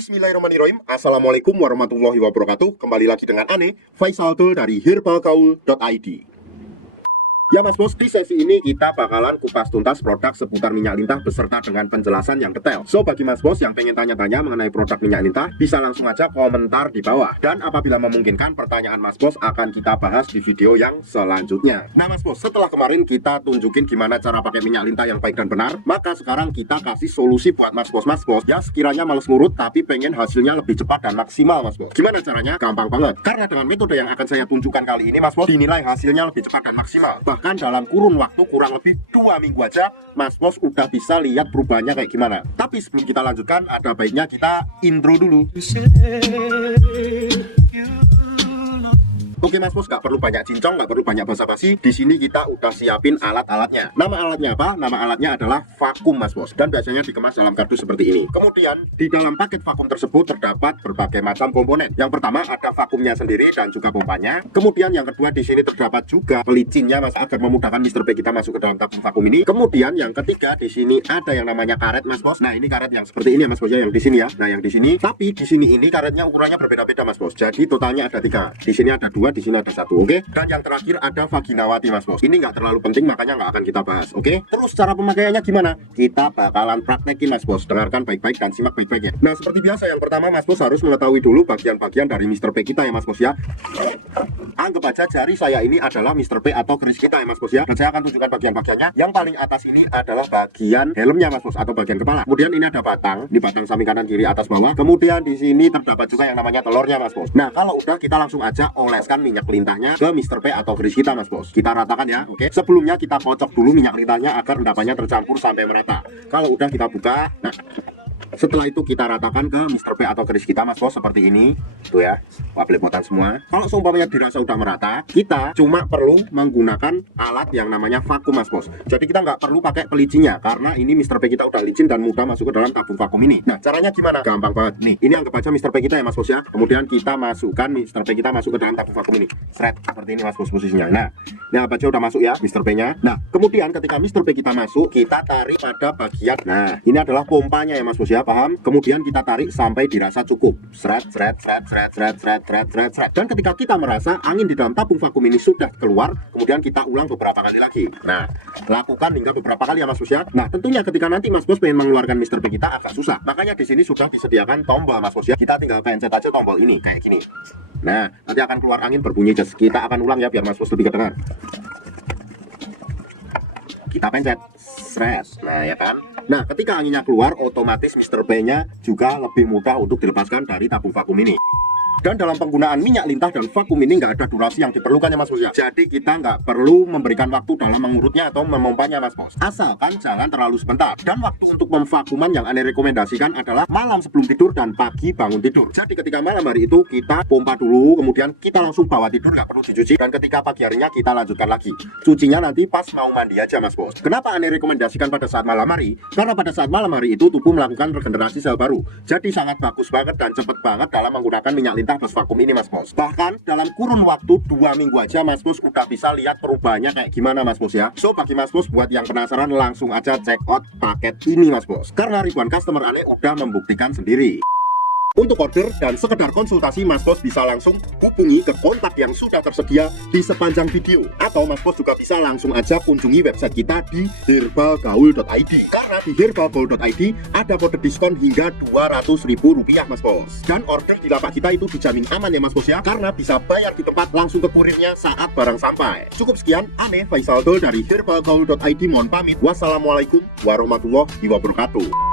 Bismillahirrahmanirrahim. Assalamualaikum warahmatullahi wabarakatuh. Kembali lagi dengan Ane, Faisal Dul dari herbalgaul.id. Ya Mas Bos, di sesi ini kita bakalan kupas tuntas produk seputar minyak lintah beserta dengan penjelasan yang detail. So, bagi Mas Bos yang pengen tanya-tanya mengenai produk minyak lintah, bisa langsung aja komentar di bawah. Dan apabila memungkinkan, pertanyaan Mas Bos akan kita bahas di video yang selanjutnya. Nah Mas Bos, setelah kemarin kita tunjukin gimana cara pakai minyak lintah yang baik dan benar, maka sekarang kita kasih solusi buat Mas Bos ya sekiranya males ngurut tapi pengen hasilnya lebih cepat dan maksimal Mas Bos. Gimana caranya? Gampang banget. Karena dengan metode yang akan saya tunjukkan kali ini Mas Bos, dinilai hasilnya lebih cepat dan maksimal. Bahkan dalam kurun waktu kurang lebih 2 minggu aja Mas Bos udah bisa lihat perubahannya kayak gimana. Tapi sebelum kita lanjutkan, ada baiknya kita intro dulu. Oke Mas Bos, gak perlu banyak cincong, gak perlu banyak basa-basi. Di sini kita udah siapin alat-alatnya. Nama alatnya apa? Nama alatnya adalah vakum Mas Bos, dan biasanya dikemas dalam kardus seperti ini. Kemudian di dalam paket vakum tersebut terdapat berbagai macam komponen. Yang pertama ada vakumnya sendiri dan juga pompanya. Kemudian yang kedua di sini terdapat juga pelicinnya Mas, agar memudahkan Mr. P kita masuk ke dalam tabung vakum ini. Kemudian yang ketiga di sini ada yang namanya karet Mas Bos. Nah ini karet yang seperti ini ya Mas Bos ya, yang di sini ya. Nah yang di sini, tapi di sini ini karetnya ukurannya berbeda-beda Mas Bos. Jadi totalnya ada 3. Di sini ada 2. Di sini ada 1, oke? Dan yang terakhir ada vaginawati Mas Bos. Ini nggak terlalu penting, makanya nggak akan kita bahas, oke? Terus cara pemakaiannya gimana? Kita bakalan praktekin Mas Bos. Dengarkan baik-baik dan simak baik-baik ya. Nah seperti biasa, yang pertama Mas Bos harus mengetahui dulu bagian-bagian dari Mr. P kita ya Mas Bos ya. Anggap aja jari saya ini adalah Mr. P atau keris kita ya Mas Bos ya. Dan saya akan tunjukkan bagian-bagiannya. Yang paling atas ini adalah bagian helmnya Mas Bos, atau bagian kepala. Kemudian ini ada batang, di batang samping kanan kiri atas bawah. Kemudian di sini terdapat juga yang namanya telurnya Mas Bos. Nah kalau udah, kita langsung aja oleskan minyak lintahnya ke Mr. P atau keris kita Mas Bos. Kita ratakan ya, oke? Sebelumnya kita kocok dulu minyak lintahnya agar endapannya tercampur sampai merata. Kalau udah kita buka, nah setelah itu kita ratakan ke Mr. P atau keris kita Mas Bos seperti ini. Tuh ya, belepotan semua. Kalau seumpamanya dirasa udah merata, kita cuma perlu menggunakan alat yang namanya vakum Mas Bos. Jadi kita nggak perlu pakai pelicinya, karena ini Mr. P kita udah licin dan mudah masuk ke dalam tabung vakum ini. Nah caranya gimana? Gampang banget. Nih, ini anggap aja Mr. P kita ya Mas Bos ya. Kemudian kita masukkan Mr. P kita masuk ke dalam tabung vakum ini. Seret, seperti ini Mas Bos posisinya. Nah, ini anggap aja udah masuk ya Mr. P nya. Nah, kemudian ketika Mr. P kita masuk, kita tarik pada bagian. Nah, ini adalah pompanya ya Mas Bos ya, paham? Kemudian kita tarik sampai dirasa cukup. Seret, seret, seret, seret, seret, seret, seret, seret, seret. Dan ketika kita merasa angin di dalam tabung vakum ini sudah keluar, kemudian kita ulang beberapa kali lagi. Nah, lakukan hingga beberapa kali ya Mas Bos ya. Nah, tentunya ketika nanti Mas Bos pengen mengeluarkan Mr. P kita agak susah. Makanya di sini sudah disediakan tombol Mas Bos ya. Kita tinggal pencet aja tombol ini kayak gini. Nah, nanti akan keluar angin berbunyi jas. Kita akan ulang ya biar Mas Bos lebih kedengar. Kita pencet, seret. Nah ya kan. Nah ketika anginnya keluar, otomatis Mr. P nya juga lebih mudah untuk dilepaskan dari tabung vakum ini. Dan dalam penggunaan minyak lintah dan vakum ini nggak ada durasi yang diperlukan ya Mas Bos ya. Jadi kita nggak perlu memberikan waktu dalam mengurutnya atau memompanya Mas Bos. Asalkan jangan terlalu sebentar. Dan waktu untuk memvakuman yang Ane rekomendasikan adalah malam sebelum tidur dan pagi bangun tidur. Jadi ketika malam hari itu kita pompa dulu, kemudian kita langsung bawa tidur, nggak perlu dicuci. Dan ketika pagi harinya kita lanjutkan lagi. Cucinya nanti pas mau mandi aja Mas Bos. Kenapa Ane rekomendasikan pada saat malam hari? Karena pada saat malam hari itu tubuh melakukan regenerasi sel baru. Jadi sangat bagus banget dan cepet banget dalam menggunakan minyak lintah plus vakum ini Mas Bos. Bahkan dalam kurun waktu 2 minggu aja Mas Bos udah bisa lihat perubahannya kayak gimana Mas Bos ya. So bagi Mas Bos buat yang penasaran, langsung aja check out paket ini Mas Bos. Karena ribuan customer Ane udah membuktikan sendiri. Untuk order dan sekedar konsultasi, Mas Bos bisa langsung hubungi ke kontak yang sudah tersedia di sepanjang video. Atau Mas Bos juga bisa langsung aja kunjungi website kita di herbalgaul.id. Karena di herbalgaul.id ada kode diskon hingga Rp200.000 Mas Bos. Dan order di lapak kita itu dijamin aman ya Mas Bos ya, karena bisa bayar di tempat langsung ke kurirnya saat barang sampai. Cukup sekian, Ane Faisal Dul dari herbalgaul.id mohon pamit. Wassalamualaikum warahmatullahi wabarakatuh.